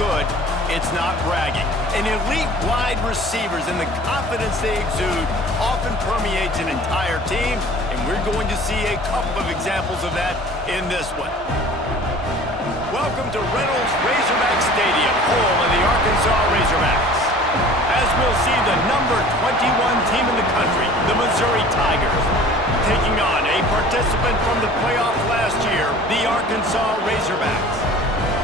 good, it's not bragging. And elite wide receivers and the confidence they exude often permeates an entire team, and we're going to see a couple of examples of that in this one. Welcome to Reynolds Razorback Stadium, home of the Arkansas Razorbacks. As we'll see the number 21 team in the country, the Missouri Tigers, taking on a participant from the playoff last year, the Arkansas Razorbacks.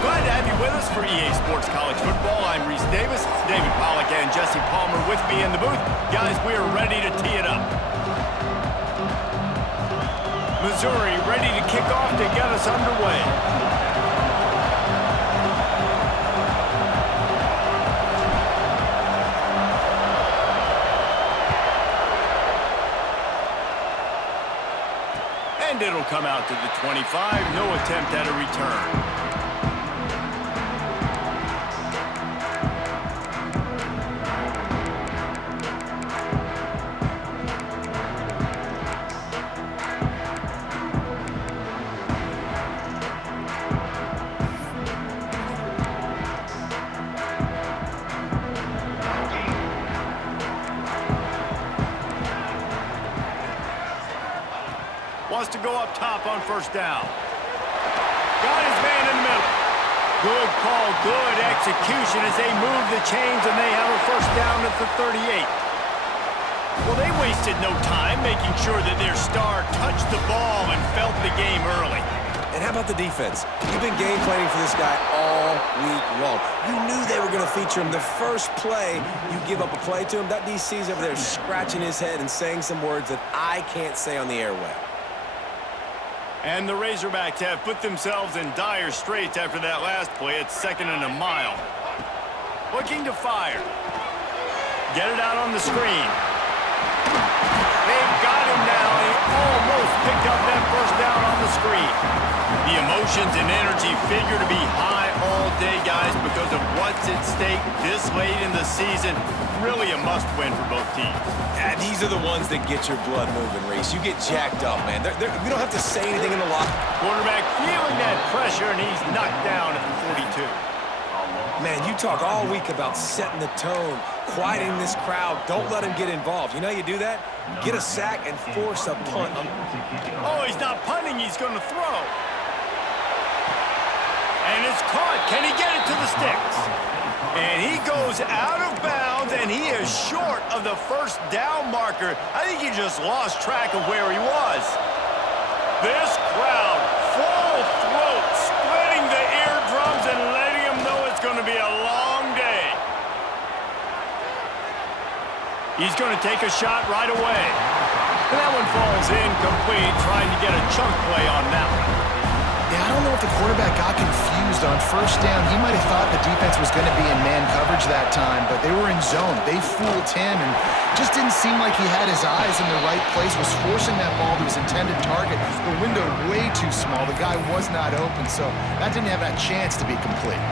Glad to have you with us for EA Sports College Football. I'm Reese Davis, David Pollack and Jesse Palmer with me in the booth. Guys, we are ready to tee it up. Missouri ready to kick off to get us underway. And it'll come out to the 25. No attempt at a return. Wants to go up top on first down. Got his man in the middle. Good call, good execution as they move the chains and they have a first down at the 38. Well, they wasted no time making sure that their star touched the ball and felt the game early. And how about the defense? You've been game planning for this guy all week long. You knew they were going to feature him. The first play, you give up a play to him. That DC's over there scratching his head and saying some words that I can't say on the airway. And the Razorbacks have put themselves in dire straits after that last play. It's 2nd and a mile. Looking to fire. Get it out on the screen. They've got him now. He almost picked up that first down on the screen. The emotions and energy figure to be high all day, guys, because of what's at stake this late in the season. Really a must-win for both teams. Yeah, these are the ones that get your blood moving, Reese. You get jacked up, man. We don't have to say anything in the locker. Quarterback feeling that pressure, and he's knocked down at the 42. Man, you talk all week about setting the tone, quieting this crowd. Don't let him get involved. You know how you do that? Get a sack and force a punt. Oh, he's not punting. He's going to throw. And it's caught. Can he get it to the sticks? And he goes out of bounds, and he is short of the first down marker. I think he just lost track of where he was. This crowd, full throat, splitting the eardrums and letting him know it's going to be a long day. He's going to take a shot right away. And that one falls incomplete, trying to get a chunk play on that one. Yeah, I don't know if the quarterback got confused on first down. He might have thought the defense was going to be in man coverage that time, but they were in zone. They fooled him and just didn't seem like he had his eyes in the right place, was forcing that ball to his intended target. The window way too small. The guy was not open, so that didn't have that chance to be complete.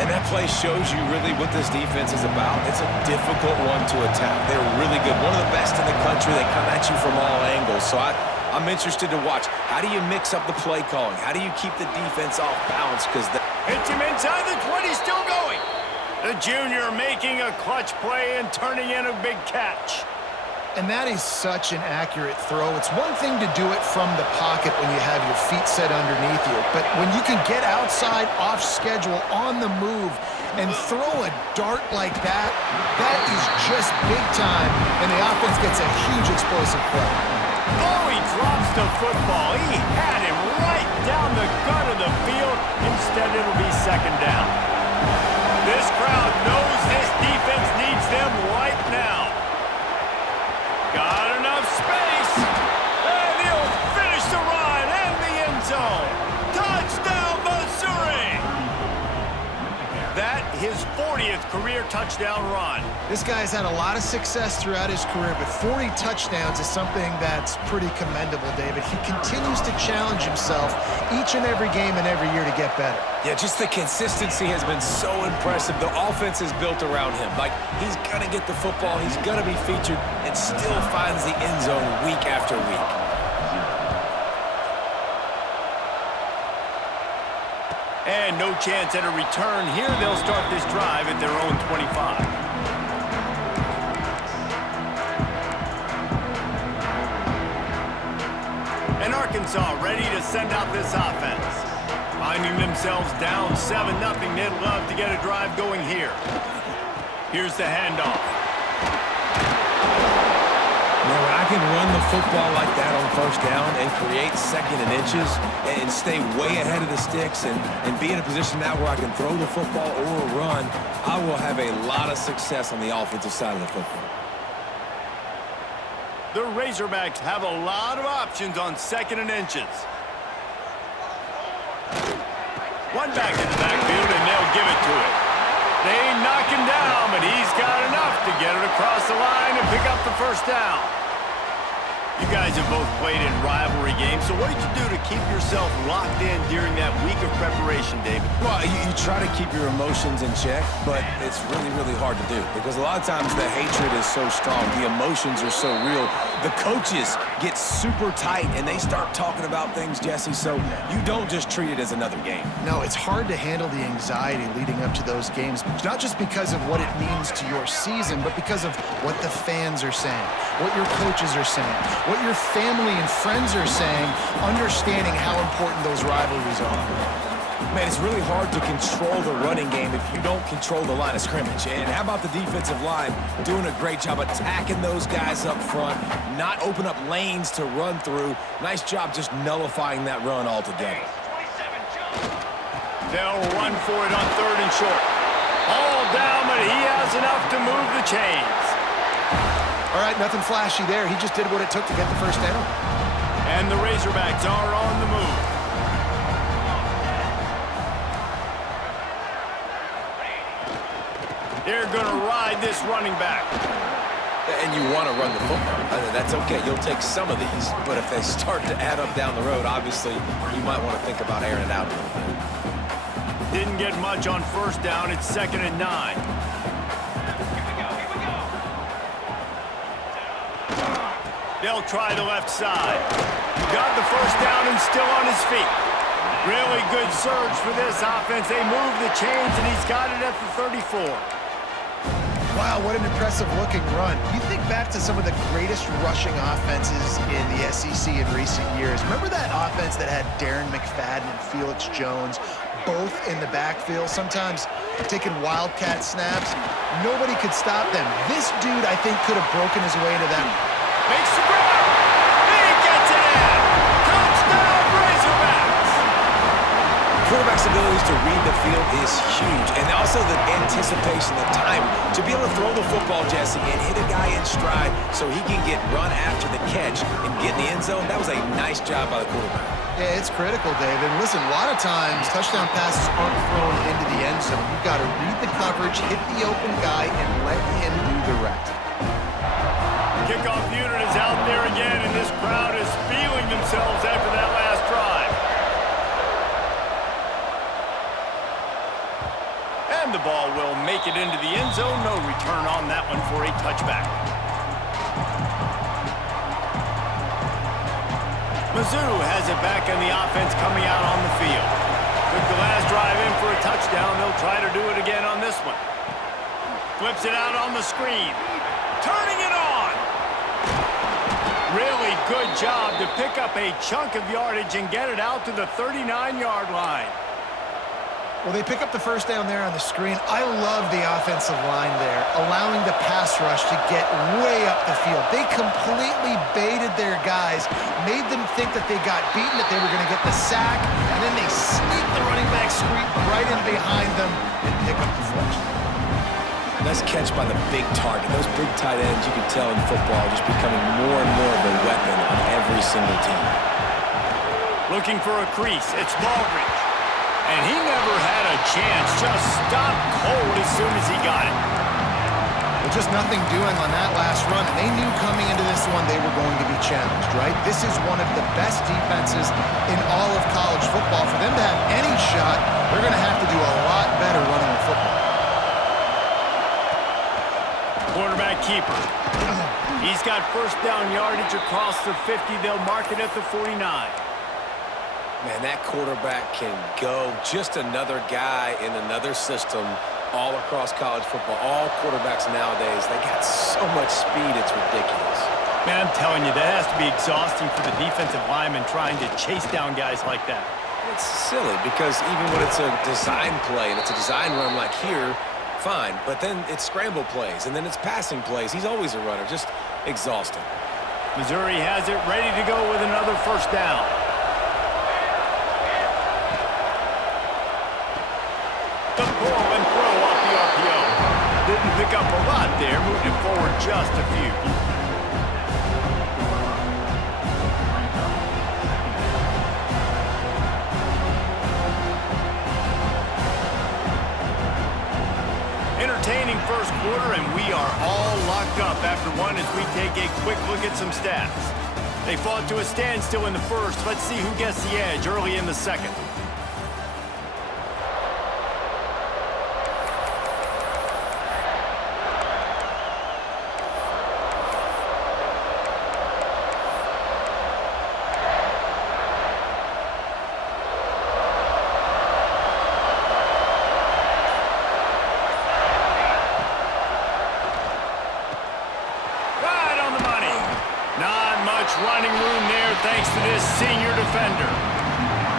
And that play shows you really what this defense is about. It's a difficult one to attack. They're really good. One of the best in the country. They come at you from all angles. So I'm interested to watch. How do you mix up the play calling? How do you keep the defense off balance? Because hits him inside the 20, still going. The junior making a clutch play and turning in a big catch. And that is such an accurate throw. It's one thing to do it from the pocket when you have your feet set underneath you, but when you can get outside, off schedule, on the move, and throw a dart like that, that is just big time, and the offense gets a huge explosive play. Oh, he drops the football. He had him right down the gut of the field. Instead, it'll be 2nd down. This crowd knows this defense needs them right now. Got enough space. And he'll finish the run and the end zone. Touchdown, Missouri! That his 40th career touchdown run. This guy's had a lot of success throughout his career, but 40 touchdowns is something that's pretty commendable, David. He continues to challenge himself each and every game and every year to get better. yeah, just the consistency has been so impressive. The offense is built around him. Like, he's going to get the football, he's going to be featured, and still finds the end zone week after week. And no chance at a return here. They'll start this drive at their own 25. And Arkansas ready to send out this offense. Finding themselves down 7-0, they'd love to get a drive going here. Here's the handoff. Now, when I can run the football like that on first down and create second and inches and stay way ahead of the sticks and be in a position now where I can throw the football or run, I will have a lot of success on the offensive side of the football. The Razorbacks have a lot of options on second and inches. One back in the backfield, and they'll give it to it. They knock him down, but he's got enough to get it across the line and pick up the first down. You guys have both played in rivalry games, so what did you do to keep yourself locked in during that week of preparation, David? Well, you try to keep your emotions in check, but it's really, really hard to do because a lot of times the hatred is so strong. The emotions are so real. The coaches get super tight, and they start talking about things, Jesse, so you don't just treat it as another game. No, it's hard to handle the anxiety leading up to those games, not just because of what it means to your season, but because of what the fans are saying, what your coaches are saying, what your family and friends are saying, understanding how important those rivalries are. Man, it's really hard to control the running game if you don't control the line of scrimmage. And how about the defensive line doing a great job attacking those guys up front, not open up lanes to run through. Nice job just nullifying that run altogether. They'll run for it on third and short. All down, but he has enough to move the chains. All right, nothing flashy there. He just did what it took to get the first down. And the Razorbacks are on the move. They're going to ride this running back. And you want to run the football. That's okay. You'll take some of these. But if they start to add up down the road, obviously, you might want to think about airing it out a little bit. Didn't get much on first down. It's 2nd and 9. They'll try the left side. Got the first down and still on his feet. Really good surge for this offense. They move the chains, and he's got it at the 34. Wow, what an impressive-looking run. You think back to some of the greatest rushing offenses in the SEC in recent years. Remember that offense that had Darren McFadden and Felix Jones both in the backfield, sometimes taking wildcat snaps? Nobody could stop them. This dude, I think, could have broken his way to them. Makes the grab. He gets it in. Touchdown, Razorbacks. Quarterback's abilities to read the field is huge, and also the anticipation, the time to be able to throw the football, Jesse, and hit a guy in stride so he can get run after the catch and get in the end zone. That was a nice job by the quarterback. Yeah, it's critical, David. Listen, a lot of times touchdown passes aren't thrown into the end zone. You've got to read the coverage, hit the open guy, and let him do the rest. Kickoff unit is out there again, and this crowd is feeling themselves after that last drive. And the ball will make it into the end zone. No return on that one for a touchback. Mizzou has it back in the offense coming out on the field. Took the last drive in for a touchdown. They'll try to do it again on this one. Flips it out on the screen. Turning it on. Really good job to pick up a chunk of yardage and get it out to the 39-yard line. Well, they pick up the first down there on the screen. I love the offensive line there, allowing the pass rush to get way up the field. They completely baited their guys, made them think that they got beaten, that they were going to get the sack, and then they sneak the running back screen right in behind them and pick up the first. Nice catch by the big target. Those big tight ends, you can tell in football, just becoming more and more of a weapon on every single team. Looking for a crease. It's Baldridge. And he never had a chance. Just stopped cold as soon as he got it. Well, just nothing doing on that last run. And they knew coming into this one they were going to be challenged, right? This is one of the best defenses in all of college football. For them to have any shot, they're going to have to do a lot better running the football. Quarterback keeper. He's got first down yardage across the 50. They'll mark it at the 49. Man, that quarterback can go. Just another guy in another system all across college football. All quarterbacks nowadays, they got so much speed, it's ridiculous. Man, I'm telling you, that has to be exhausting for the defensive lineman trying to chase down guys like that. It's silly because even when it's a design play and it's a design run like here, fine. But then it's scramble plays and then it's passing plays. He's always a runner. Just exhausting. Missouri has it ready to go with another first down. The pull and throw off the RPO. Didn't pick up a lot there, moved it forward just a few. Entertaining first quarter, and we are all locked up after one as we take a quick look at some stats. They fought to a standstill in the first. Let's see who gets the edge early in the second. Running room there thanks to this senior defender.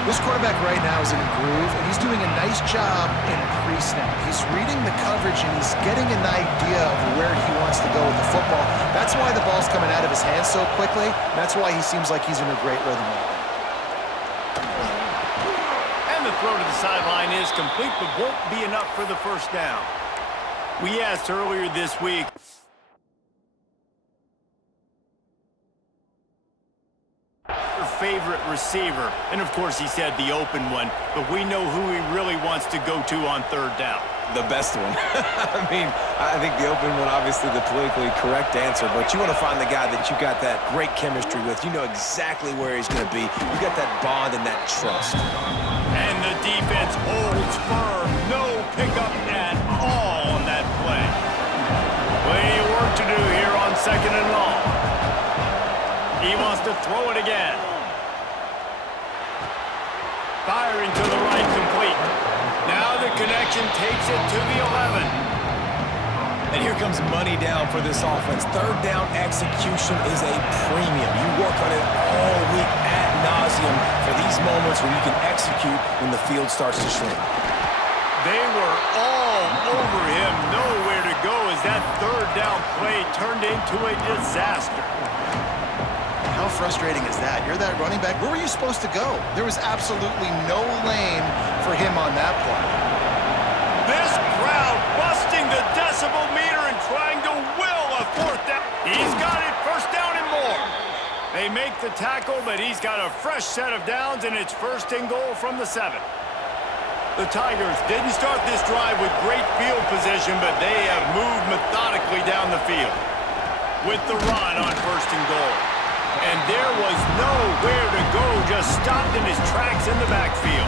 This quarterback right now is in a groove, and he's doing a nice job in pre-snap. He's reading the coverage, and he's getting an idea of where he wants to go with the football. That's why the ball's coming out of his hands so quickly. That's why he seems like he's in a great rhythm right now. And the throw to the sideline is complete, but won't be enough for the first down. We asked earlier this week, favorite receiver, and of course he said the open one, but we know who he really wants to go to on third down. The best one. I mean, I think the open one, obviously the politically correct answer, but you want to find the guy that you got that great chemistry with. You know exactly where he's going to be. You got that bond and that trust. And the defense holds firm. No pickup at all on that play. Plenty of work to do here on second and long. He wants to throw it again. Firing to the right, complete. Now the connection takes it to the 11. And here comes money down for this offense. Third down execution is a premium. You work on it all week ad nauseum for these moments when you can execute when the field starts to shrink. They were all over him. Nowhere to go as that third down play turned into a disaster. How frustrating is that? You're that running back. Where were you supposed to go? There was absolutely no lane for him on that play. This crowd busting the decibel meter and trying to will a fourth down. He's got it, first down and more. They make the tackle, but he's got a fresh set of downs, and it's first and goal from the 7. The Tigers didn't start this drive with great field position, but they have moved methodically down the field with the run on first and goal. And there was nowhere to go, just stopped in his tracks in the backfield.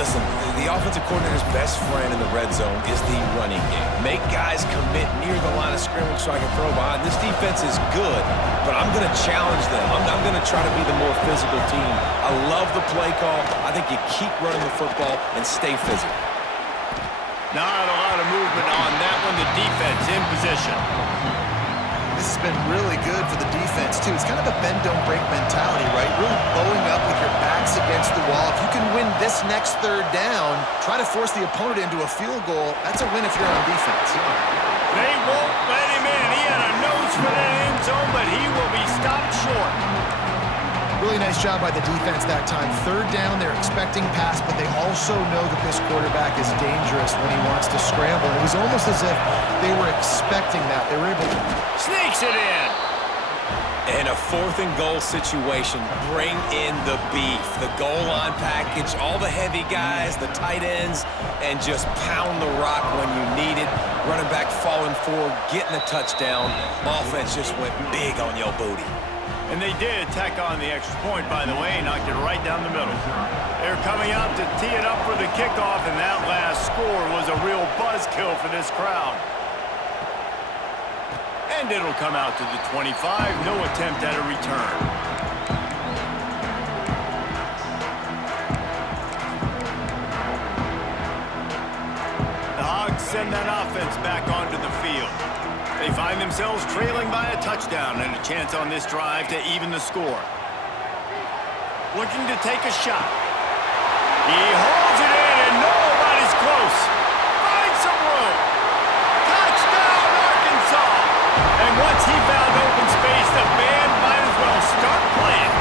Listen, the offensive coordinator's best friend in the red zone is the running game. Make guys commit near the line of scrimmage so I can throw behind. This defense is good, but I'm going to challenge them. I'm going to try to be the more physical team. I love the play call. I think you keep running the football and stay physical. Not a lot of movement on that one. The defense in position. This has been really good for the defense, too. It's kind of a bend-don't-break mentality, right? Really bowing up with your backs against the wall. If you can win this next third down, try to force the opponent into a field goal. That's a win if you're on defense. They won't let him in. He had a nose for the end zone, but he will be stopped short. Really nice job by the defense that time. Third down, they're expecting pass, but they also know that this quarterback is dangerous when he wants to scramble. It was almost as if they were expecting that. They were able to... Sneaks it in. In a fourth and goal situation, bring in the beef. The goal line package, all the heavy guys, the tight ends, and just pound the rock when you need it. Running back falling forward, getting a touchdown. Offense just went big on your booty. And they did tack on the extra point, by the way, knocked it right down the middle. They're coming out to tee it up for the kickoff, and that last score was a real buzzkill for this crowd. And it'll come out to the 25. No attempt at a return. send that offense back onto the field. They find themselves trailing by a touchdown and a chance on this drive to even the score. Looking to take a shot. He holds it in and nobody's close. Finds some room. Touchdown, Arkansas! And once he found open space, the band might as well start playing.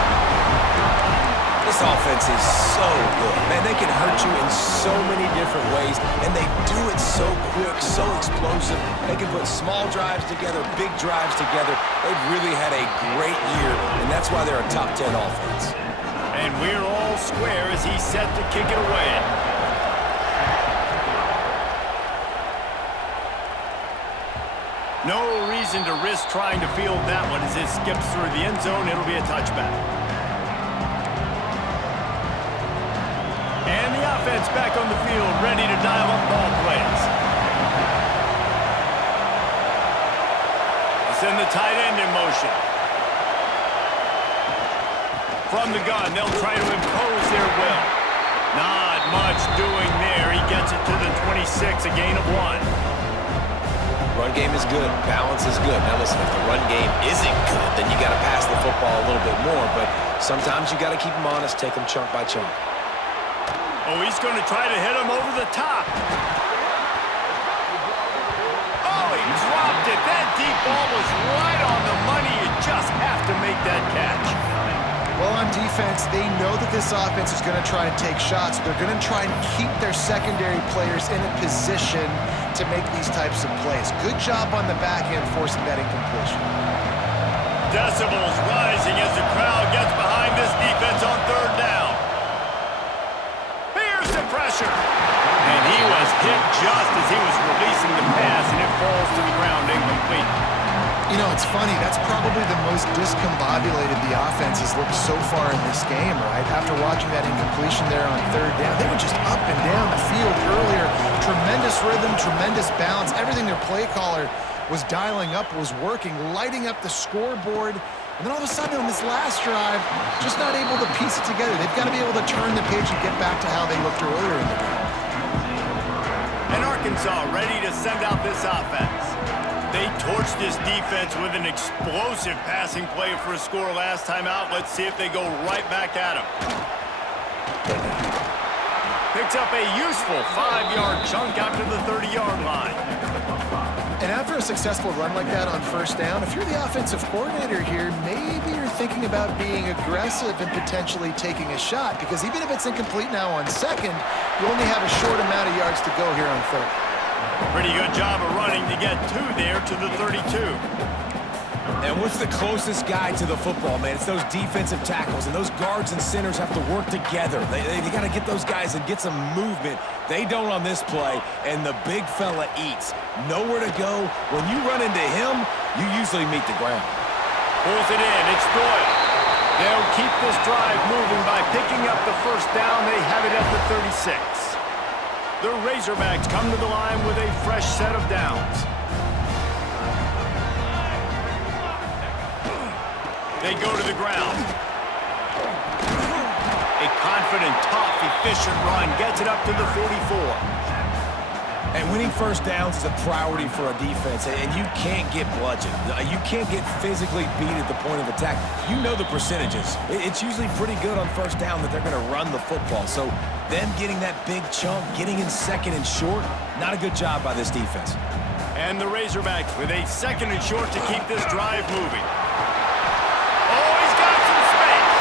This offense is so good. Man, they can hurt you in so many different ways, and they do it so quick, so explosive. They can put small drives together, big drives together. They've really had a great year, and that's why they're a top 10 offense. And we're all square as he's set to kick it away. No reason to risk trying to field that one as it skips through the end zone. It'll be a touchback. And the offense back on the field, ready to dial up ball plays. They send the tight end in motion. From the gun, they'll try to impose their will. Not much doing there. He gets it to the 26, a gain of 1. Run game is good. Balance is good. Now listen, if the run game isn't good, then you got to pass the football a little bit more. But sometimes you got to keep them honest, take them chunk by chunk. Oh, he's going to try to hit him over the top. Oh, he dropped it. That deep ball was right on the money. You just have to make that catch. Well, on defense, they know that this offense is going to try and take shots. They're going to try and keep their secondary players in a position to make these types of plays. Good job on the back end forcing that incompletion. Decibels rising as the crowd gets behind this defense on third down. Here's the pressure. And he was hit just as he was releasing the pass, and it falls to the ground incomplete. You know, it's funny. That's probably the most discombobulated the offense has looked so far in this game, right? After watching that incompletion there on third down, they were just up and down the field earlier. Tremendous rhythm, tremendous balance. Everything their play caller was dialing up was working, lighting up the scoreboard. And then all of a sudden on this last drive, just not able to piece it together. They've got to be able to turn the page and get back to how they looked earlier in the game. And Arkansas ready to send out this offense. They torched this defense with an explosive passing play for a score last time out. Let's see if they go right back at him. Picks up a useful 5-yard chunk out to the 30-yard line. And after a successful run like that on first down, if you're the offensive coordinator here, maybe you're thinking about being aggressive and potentially taking a shot, because even if it's incomplete now on second, you only have a short amount of yards to go here on third. Pretty good job of running to get 2 there to the 32. And what's the closest guy to the football, man? It's those defensive tackles, and those guards and centers have to work together. They got to get those guys and get some movement. They don't on this play, and the big fella eats. Nowhere to go. When you run into him, you usually meet the ground. Pulls it in. It's Doyle. They'll keep this drive moving by picking up the first down. They have it at the 36. The Razorbacks come to the line with a fresh set of downs. They go to the ground. A confident, tough, efficient run gets it up to the 44. And winning first downs is a priority for a defense, and you can't get bludgeoned. You can't get physically beat at the point of attack. You know the percentages. It's usually pretty good on first down that they're going to run the football. So them getting that big chunk, getting in second and short, not a good job by this defense. And the Razorbacks with a second and short to keep this drive moving. Oh, he's got some space.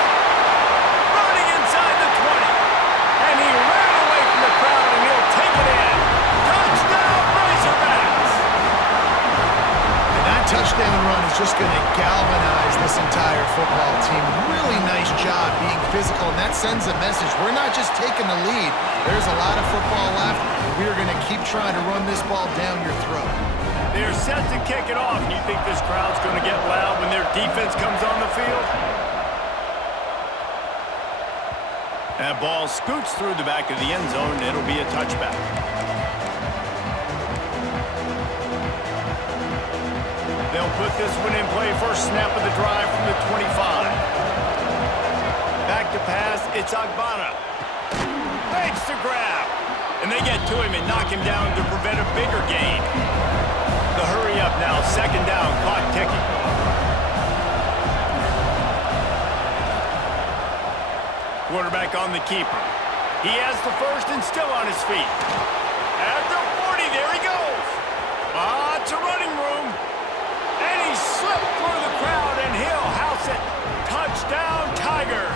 Running inside the 20. And he ran away from the crowd, and he'll take it in. Touchdown, Razorbacks! And that touchdown run is just going to galvanize this entire football team. Really nice job being physical, and that sends a message. We're not just taking the lead. There's a lot of football left. We are going to keep trying to run this ball down your throat. They're set to kick it off. You think this crowd's going to get loud when their defense comes on the field? That ball scoots through the back of the end zone. It'll be a touchback. They'll put this one in play. First snap of the drive from the 25. Back to pass. It's Agbana. Makes the grab. And they get to him and knock him down to prevent a bigger gain. The hurry up now, second down, clock ticking. Quarterback on the keeper. He has the first and still on his feet. At the 40, there he goes. Lots of running room. And he slipped through the crowd, and he'll house it. Touchdown, Tigers.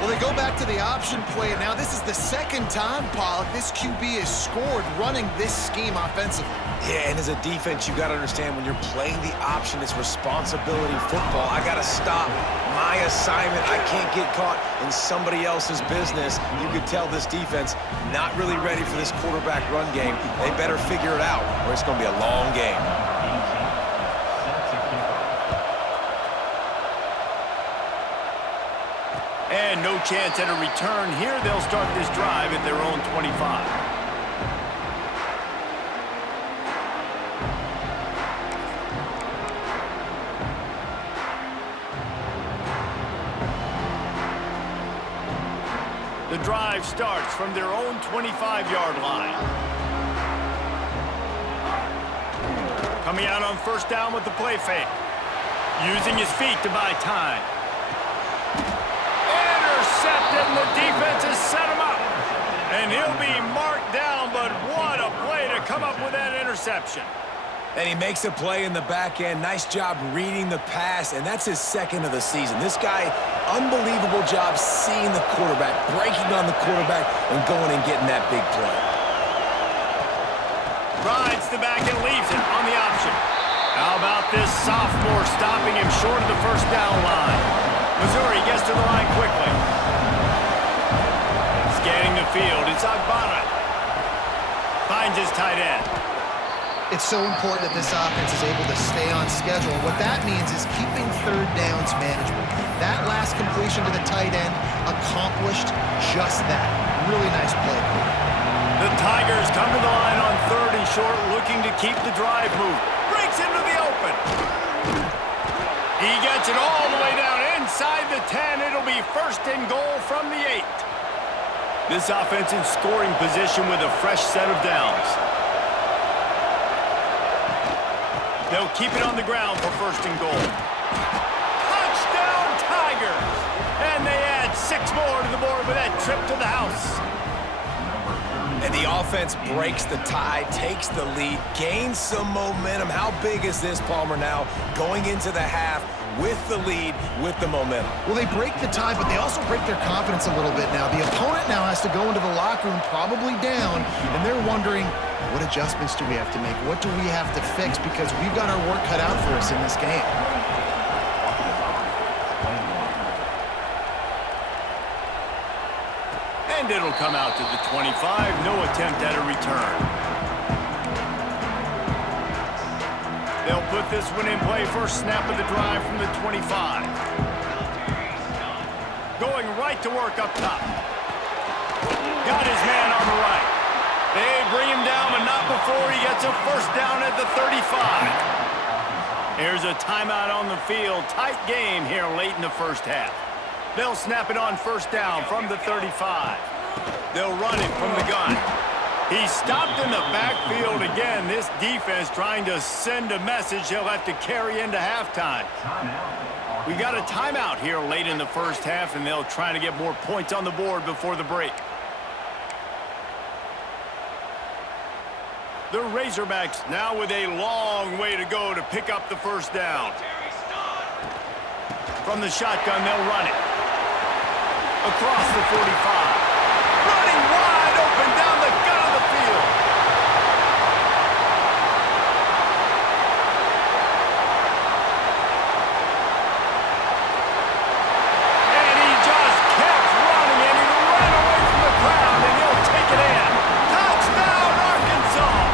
Well, they go back to the option play, and now this is the second time, Pollock, this QB has scored running this scheme offensively. Yeah, and as a defense, you got to understand when you're playing the option, it's responsibility football. I got to stop my assignment. I can't get caught in somebody else's business. You could tell this defense not really ready for this quarterback run game. They better figure it out, or it's going to be a long game. And no chance at a return here. They'll start this drive at their own 25. The drive starts from their own 25-yard line. Coming out on first down with the play fake. Using his feet to buy time. Intercepted, and the defense has set him up. And he'll be marked down, but what a play to come up with that interception. And he makes a play in the back end. Nice job reading the pass, and that's his second of the season. This guy, unbelievable job seeing the quarterback, breaking on the quarterback, and going and getting that big play. Rides the back and leaves it on the option. How about this sophomore stopping him short of the first down line? Missouri gets to the line quickly. Scanning the field, it's Agbana. Finds his tight end. It's so important that this offense is able to stay on schedule. What that means is keeping third downs manageable. That last completion to the tight end accomplished just that. Really nice play. The Tigers come to the line on third and short, looking to keep the drive moving. Breaks into the open. He gets it all the way down inside the 10. It'll be first and goal from the 8. This offense in scoring position with a fresh set of downs. They'll keep it on the ground for first and goal. Touchdown, Tigers! And they add 6 more to the board with that trip to the house. And the offense breaks the tie, takes the lead, gains some momentum. How big is this, Palmer, now going into the half with the lead, with the momentum? Well, they break the tie, but they also break their confidence a little bit now. The opponent now has to go into the locker room probably down, and they're wondering, what adjustments do we have to make? What do we have to fix? Because we've got our work cut out for us in this game. And it'll come out to the 25. No attempt at a return. They'll put this one in play. First snap of the drive from the 25. Going right to work up top. Got his man on the right. They bring him down, but not before he gets a first down at the 35. Here's a timeout on the field. Tight game here late in the first half. They'll snap it on first down from the 35. They'll run it from the gun. He's stopped in the backfield again. This defense trying to send a message he'll have to carry into halftime. We got a timeout here late in the first half, and they'll try to get more points on the board before the break. The Razorbacks now with a long way to go to pick up the first down. From the shotgun, they'll run it. Across the 45. Running wide open down the gut of the field. And he just kept running, and he ran away from the crowd, and he'll take it in. Touchdown, Arkansas!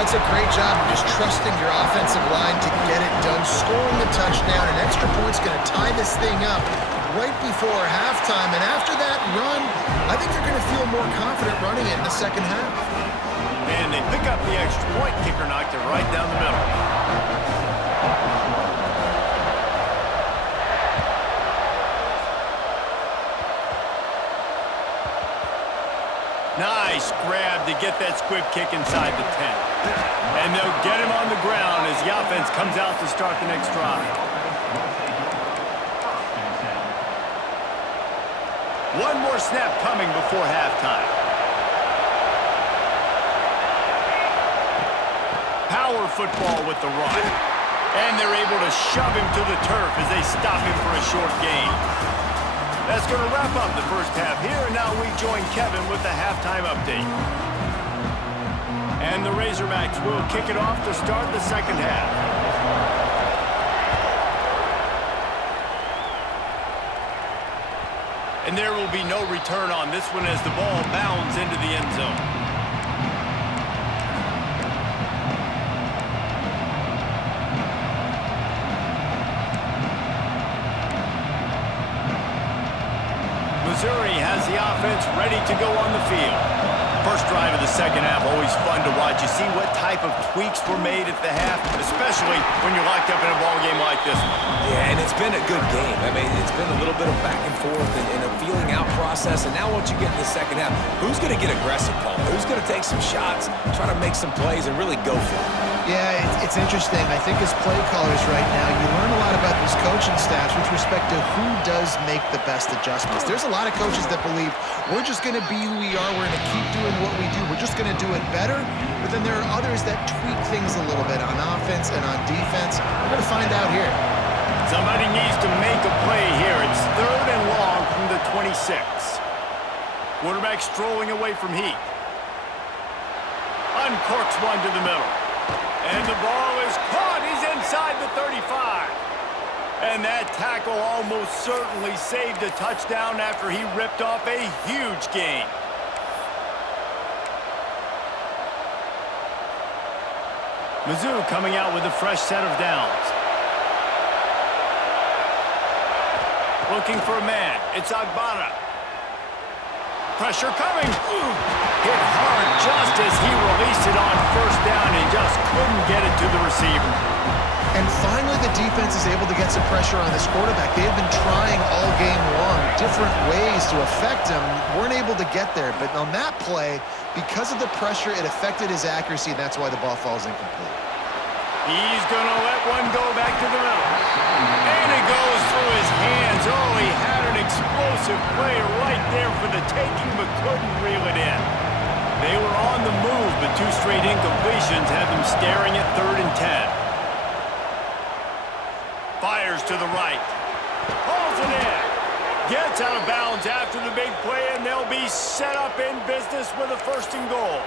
That's a great job of just trusting your offensive line to get it done. Scoring the touchdown, an extra point's going to tie this thing up right before halftime. And after that run, I think they're going to feel more confident running it in the second half. And they pick up the extra point. Kicker knocked it right down the middle. job to get that squib kick inside the 10. And they'll get him on the ground as the offense comes out to start the next drive. One more snap coming before halftime. Power football with the run. And they're able to shove him to the turf as they stop him for a short gain. That's going to wrap up the first half here, and now we join Kevin with the halftime update. And the Razorbacks will kick it off to start the second half. And there will be no return on this one as the ball bounds into the end zone. Missouri has the offense ready to go on the field. First drive of the second half, always fun to watch. You see what type of tweaks were made at the half, especially when you're locked up in a ball game like this one. Yeah, and it's been a good game. I mean, it's been a little bit of back and forth and a feeling out process. And now once you get in the second half, who's going to get aggressive, Paul? Who's going to take some shots, try to make some plays, and really go for it? Yeah, it's interesting. I think as play callers right now, you learn a lot about these coaching staffs with respect to who does make the best adjustments. There's a lot of coaches that believe we're just going to be who we are. We're going to keep doing what we do. We're just going to do it better. But then there are others that tweak things a little bit on offense and on defense. We're going to find out here. Somebody needs to make a play here. It's 3rd and long from the 26. Quarterback strolling away from Heath. Uncorks one to the middle. And the ball is caught. He's inside the 35. And that tackle almost certainly saved a touchdown after he ripped off a huge gain. Mizzou coming out with a fresh set of downs. Looking for a man. It's Agbana. Pressure coming. Hit hard just as he released it on first down and just couldn't get it to the receiver. And finally, the defense is able to get some pressure on this quarterback. They have been trying all game long different ways to affect him. Weren't able to get there. But on that play, because of the pressure, it affected his accuracy, and that's why the ball falls incomplete. He's going to let one go back to the middle. And it goes through his hands. Oh, he had an explosive play right there for the taking, but couldn't reel it in. They were on the move, but 2 straight incompletions had them staring at 3rd and 10. Fires to the right. Pulls it in. Gets out of bounds after the big play, and they'll be set up in business with a 1st and goal.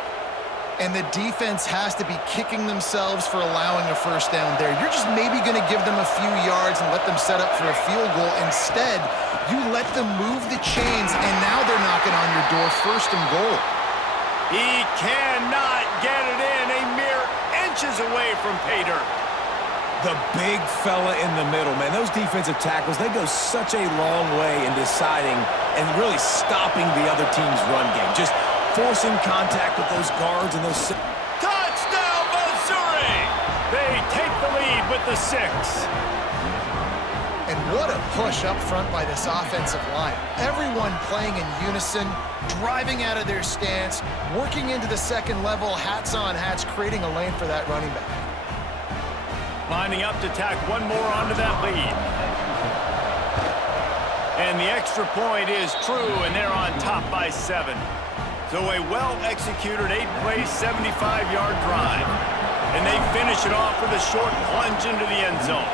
And the defense has to be kicking themselves for allowing a first down there. You're just maybe going to give them a few yards and let them set up for a field goal. Instead, you let them move the chains, and now they're knocking on your door, 1st and goal. He cannot get it in, a mere inches away from pay dirt. The big fella in the middle, man. Those defensive tackles, they go such a long way in deciding and really stopping the other team's run game. Just forcing contact with those guards and those... Touchdown, Missouri! They take the lead with the 6. And what a push up front by this offensive line. Everyone playing in unison, driving out of their stance, working into the second level, hats on hats, creating a lane for that running back. Lining up to tack one more onto that lead. And the extra point is true, and they're on top by 7. So a well-executed 8-play, 75-yard drive. And they finish it off with a short plunge into the end zone.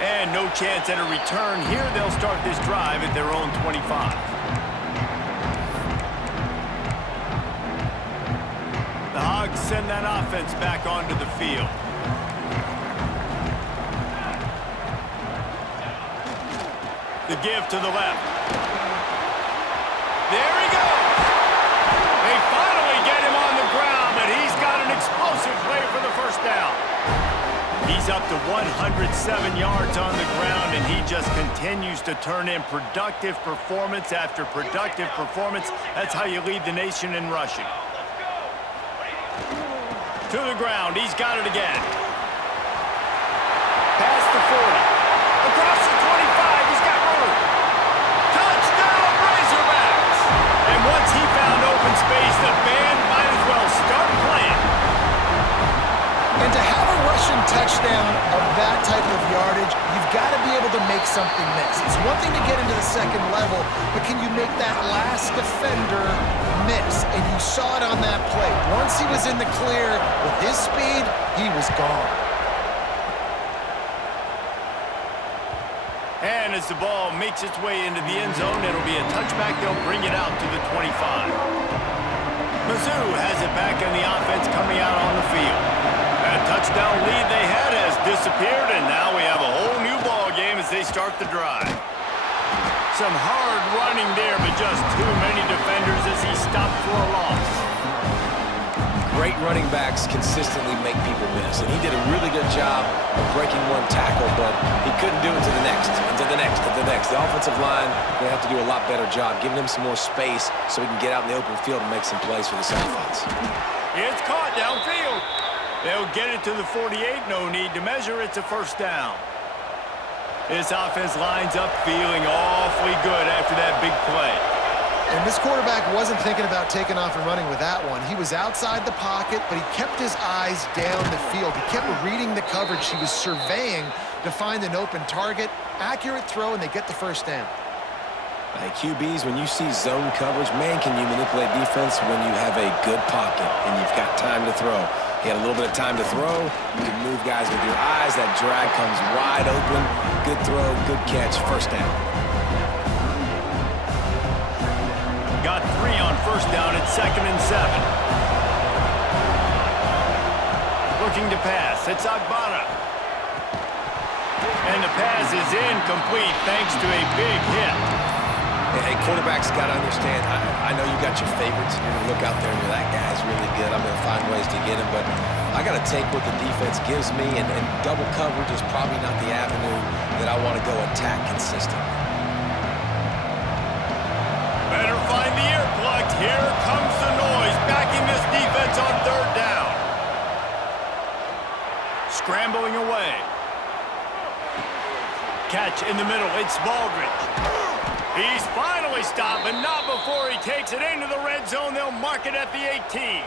And no chance at a return here. They'll start this drive at their own 25. The Hogs send that offense back onto the field. The give to the left. There he goes. They finally get him on the ground, but he's got an explosive play for the first down. He's up to 107 yards on the ground, and he just continues to turn in productive performance after productive performance. That's how you lead the nation in rushing. To the ground. He's got it again. Past the 40. Across the 25. He's got room. Touchdown, Razor! Once he found open space, the band might as well start playing. And to have a rushing touchdown of that type of yardage, you've got to be able to make something miss. It's one thing to get into the second level, but can you make that last defender miss? And you saw it on that play. Once he was in the clear with his speed, he was gone. And as the ball makes its way into the end zone, it'll be a touchback. They'll bring it out to the 25. Mizzou has it back in the offense coming out on the field. That touchdown lead they had has disappeared, and now we have a whole new ball game as they start the drive. Some hard running there, but just too many defenders as he stopped for a loss. Great running backs consistently make people miss, and he did a really good job of breaking one tackle, but he couldn't do it to the next, and to the next, and to the next. The offensive line going to have to do a lot better job, giving him some more space so he can get out in the open field and make some plays for this offense. It's caught downfield. They'll get it to the 48. No need to measure. It's a first down. This offense lines up feeling awfully good after that big play. And this quarterback wasn't thinking about taking off and running with that one. He was outside the pocket, but he kept his eyes down the field. He kept reading the coverage. He was surveying to find an open target. Accurate throw, and they get the first down. Hey, QBs, when you see zone coverage, man, can you manipulate defense when you have a good pocket and you've got time to throw. He had a little bit of time to throw. You can move guys with your eyes. That drag comes wide open. Good throw, good catch, first down. Got 3 on first down at 2nd and 7. Looking to pass. It's Agbana. And the pass is incomplete thanks to a big hit. Hey, quarterbacks got to understand, I know you got your favorites, and you're going to look out there and you're, that guy's really good. I'm going to find ways to get him, but I got to take what the defense gives me, and double coverage is probably not the avenue that I want to go attack consistently. Better find the earplugs. Here comes the noise, backing this defense on 3rd down. Scrambling away. Catch in the middle. It's Baldridge. He's finally stopped, but not before he takes it into the red zone. They'll mark it at the 18.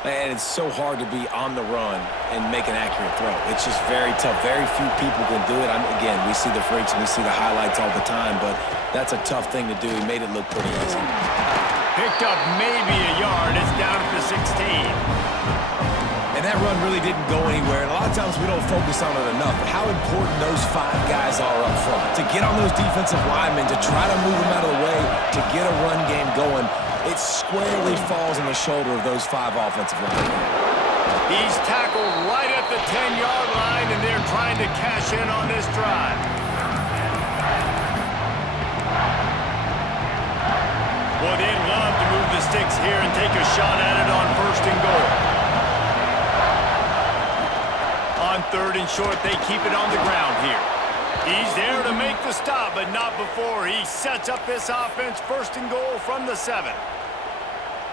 Man, it's so hard to be on the run and make an accurate throw. It's just very tough. Very few people can do it. Again, we see the freaks and we see the highlights all the time, but that's a tough thing to do. He made it look pretty easy. Picked up maybe a yard. It's down at the 16. And that run really didn't go anywhere. And a lot of times we don't focus on it enough. But how important those 5 guys are up front. To get on those defensive linemen, to try to move them out of the way, to get a run game going, it squarely falls on the shoulder of those 5 offensive linemen. He's tackled right at the 10-yard line, and they're trying to cash in on this drive. Well, they'd love to move the sticks here and take a shot at it on 1st and goal. On 3rd and short, they keep it on the ground here. He's there to make the stop, but not before he sets up this offense. 1st and goal from the 7.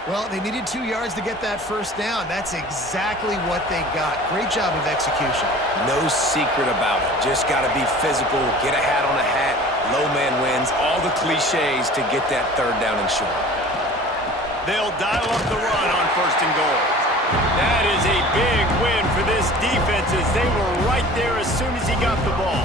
Well, they needed 2 yards to get that first down. That's exactly what they got. Great job of execution. No secret about it. Just got to be physical, get a hat on a hat, low man wins, all the cliches to get that 3rd down and short. They'll dial up the run on 1st and goal. That is a big win for this defense as they were right there as soon as he got the ball.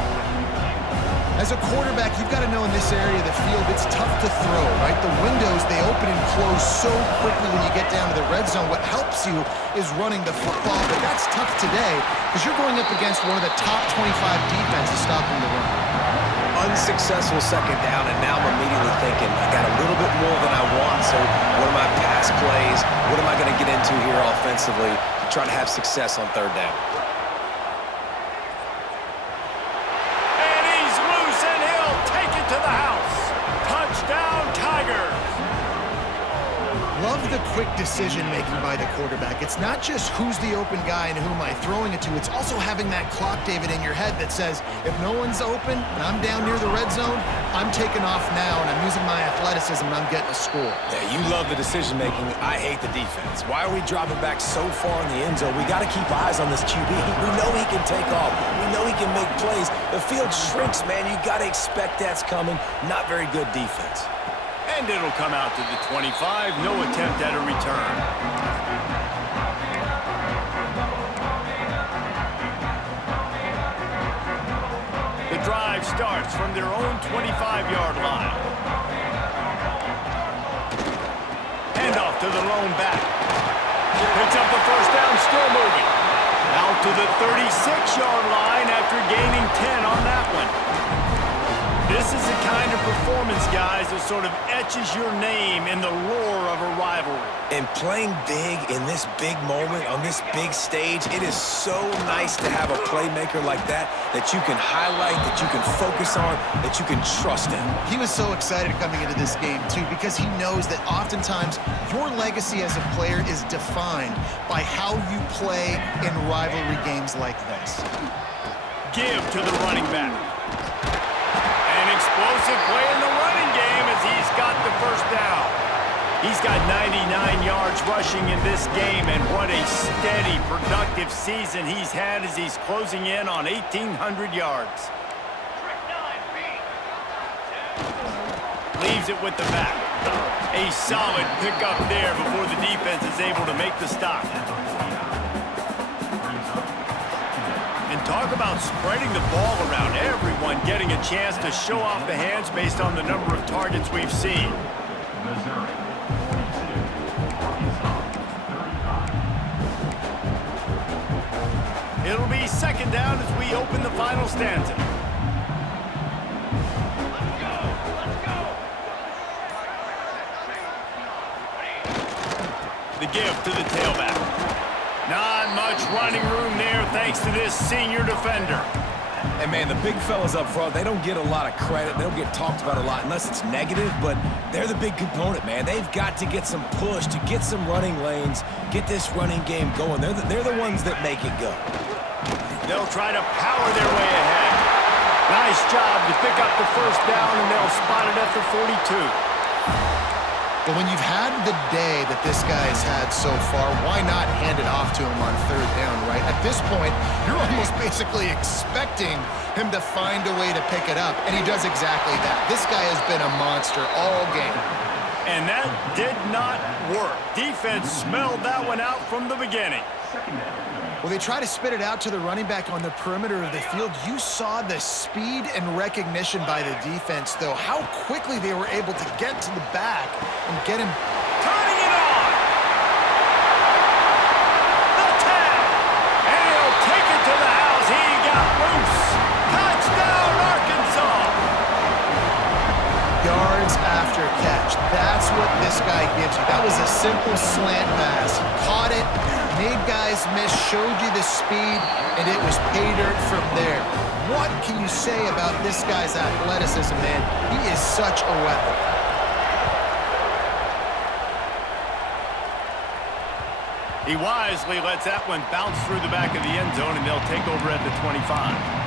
As a quarterback, you've got to know in this area of the field, it's tough to throw, right? The windows, they open and close so quickly when you get down to the red zone. What helps you is running the football, but that's tough today because you're going up against one of the top 25 defenses stopping the run. Unsuccessful 2nd down, and now I'm immediately thinking, I got a little bit more than I want, so what are my pass plays? What am I going to get into here offensively to try to have success on 3rd down? And he's loose, and he'll take it to the house. Touchdown, Tigers. Love the quick decision-making by the quarterback. It's not just who's the open guy and who am I throwing it to. It's also having that clock, David, in your head that says, if no one's open and I'm down near the red zone, I'm taking off now and I'm using my athleticism and I'm getting a score. Yeah, you love the decision-making. I hate the defense. Why are we dropping back so far in the end zone? We got to keep eyes on this QB. We know he can take off. We know he can make plays. The field shrinks, man. You got to expect that's coming. Not very good defense. And And it'll come out to the 25. No attempt at a return. The drive starts from their own 25-yard line. Hand off to the lone back. Picks up the first down, still moving. Out to the 36-yard line after gaining 10 on that one. This is the kind of performance, guys, that sort of etches your name in the roar of a rivalry. And playing big in this big moment, on this big stage, it is so nice to have a playmaker like that you can highlight, that you can focus on, that you can trust in. He was so excited coming into this game, too, because he knows that oftentimes your legacy as a player is defined by how you play in rivalry games like this. Give to the running back. An explosive play in the running game as he's got the first down. He's got 99 yards rushing in this game, and what a steady, productive season he's had as he's closing in on 1,800 yards. Leaves it with the back. A solid pickup there before the defense is able to make the stop. And talk about spreading the ball around, everyone getting a chance to show off the hands based on the number of targets we've seen. It'll be second down as we open the final stanza. Let's go! The give to the tailback. Not much running room there thanks to this senior defender. And, man, the big fellas up front, they don't get a lot of credit. They don't get talked about a lot unless it's negative, but they're the big component, man. They've got to get some push, to get some running lanes, get this running game going. They're the ones that make it go. They'll try to power their way ahead. Nice job to pick up the first down, and they'll spot it at the 42. But when you've had the day that this guy's had so far, why not hand it off to him on third down, right? At this point, you're almost basically expecting him to find a way to pick it up, and he does exactly that. This guy has been a monster all game. And that did not work. Defense smelled that one out from the beginning. Well, they try to spit it out to the running back on the perimeter of the field. You saw the speed and recognition by the defense, though. How quickly they were able to get to the back and get him. Turning it on! The tag! And he'll take it to the house. He got loose. Touchdown, Arkansas! Yards after catch. That's what this guy gives you. That was a simple slant pass. He caught it, made guys miss, showed you the speed, and it was pay dirt from there. What can you say about this guy's athleticism, man? He is such a weapon. He wisely lets that one bounce through the back of the end zone, and they'll take over at the 25.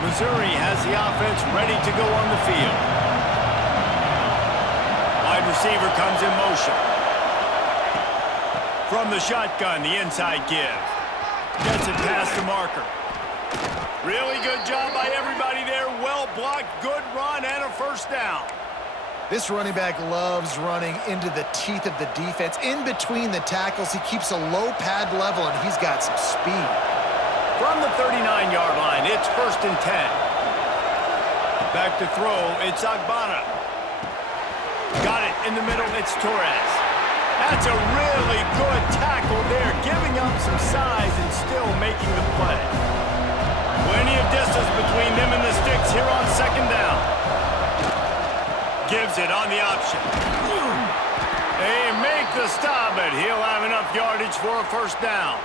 Missouri has the offense ready to go on the field. Wide receiver comes in motion. From the shotgun, the inside give. Gets it past the marker. Really good job by everybody there. Well blocked, good run, and a first down. This running back loves running into the teeth of the defense. In between the tackles, he keeps a low pad level, and he's got some speed. From the 39-yard line, it's 1st and 10. Back to throw, it's Agbana. Got it in the middle, it's Torres. That's a really good tackle there, giving up some size and still making the play. Plenty of distance between them and the sticks here on second down. Gives it on the option. They make the stop, but he'll have enough yardage for a first down.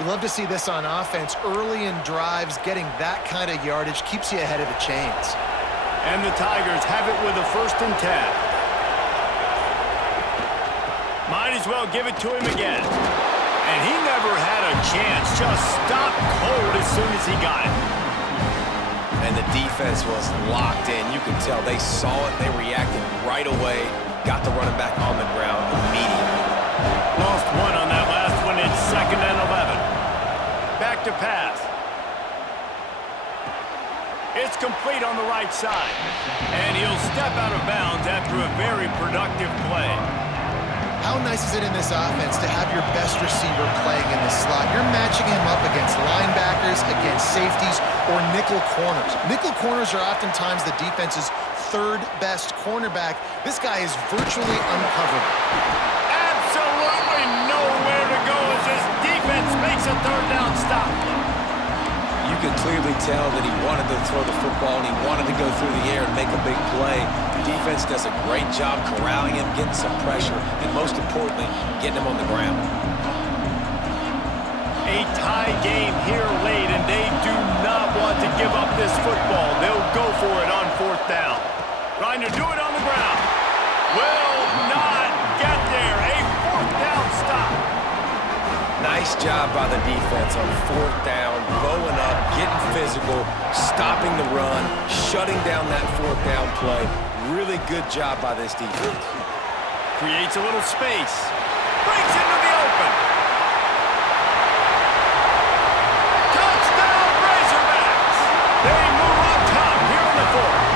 You love to see this on offense. Early in drives, getting that kind of yardage keeps you ahead of the chains. And the Tigers have it with a 1st and 10. Might as well give it to him again. And he never had a chance. Just stopped cold as soon as he got it. And the defense was locked in. You can tell they saw it. They reacted right away. Got the running back on the ground immediately. Lost one on that last one. It's 2nd and 11. Back to pass. It's complete on the right side. And he'll step out of bounds after a very productive play. How nice is it in this offense to have your best receiver playing in the slot? You're matching him up against linebackers, against safeties, or nickel corners. Nickel corners are oftentimes the defense's third best cornerback. This guy is virtually uncoverable. Absolutely nowhere to go as this defense makes a third down stop. You could clearly tell that he wanted to throw the football and he wanted to go through the air and make a big play. The defense does a great job corralling him, getting some pressure, and most importantly, getting him on the ground. A tie game here late, and they do not want to give up this football. They'll go for it on fourth down. Trying to do it on the ground. Will not get there. A fourth down stop. Nice job by the defense on fourth down, bowing up, getting physical, stopping the run, shutting down that fourth down play. Really good job by this defense. Creates a little space. Breaks into the open. Touchdown, Razorbacks! They move on top here in the fourth.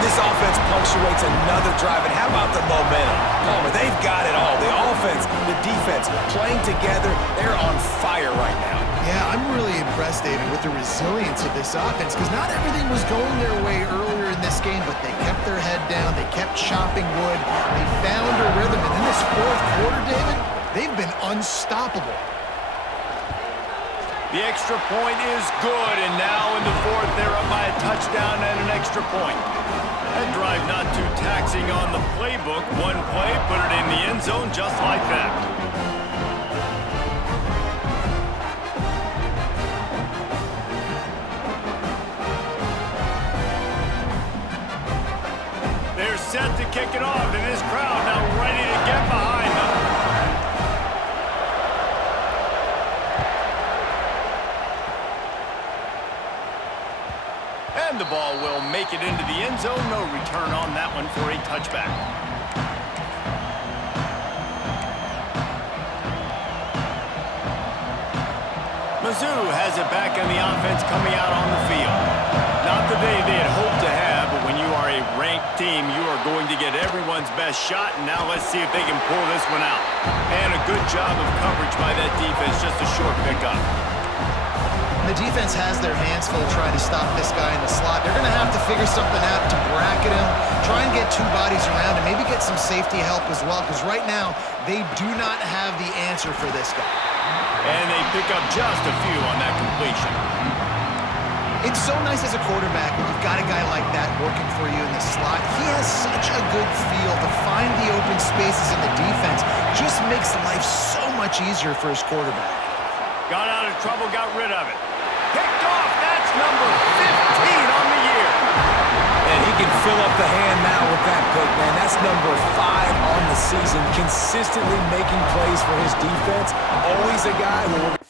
And this offense punctuates another drive. And how about the momentum? Palmer, they've got it all. The offense, the defense, playing together. They're on fire right now. Yeah, I'm really impressed, David, with the resilience of this offense because not everything was going their way earlier in this game, but they kept their head down. They kept chopping wood. They found a rhythm. And in this fourth quarter, David, they've been unstoppable. The extra point is good, and now in the fourth, they're up by a touchdown and an extra point. That drive not too taxing on the playbook. One play, put it in the end zone just like that. They're set to kick it off, and this crowd now ready to get behind them. And the ball will make it into the end zone. No return on that one for a touchback. Mizzou has it back on the offense coming out on the field. Not the day they had hoped to have, but when you are a ranked team, you are going to get everyone's best shot, and now let's see if they can pull this one out. And a good job of coverage by that defense, just a short pickup. The defense has their hands full trying to stop this guy in the slot. They're going to have to figure something out to bracket him, try and get two bodies around him, maybe get some safety help as well, because right now they do not have the answer for this guy. And they pick up just a few on that completion. It's so nice as a quarterback when you've got a guy like that working for you in the slot. He has such a good feel to find the open spaces in the defense. Just makes life so much easier for his quarterback. Got out of trouble, got rid of it. Picked off, that's number 15 on the year. And he can fill up the hand now with that pick, man. That's number 5 on the season, consistently making plays for his defense. Always a guy who will...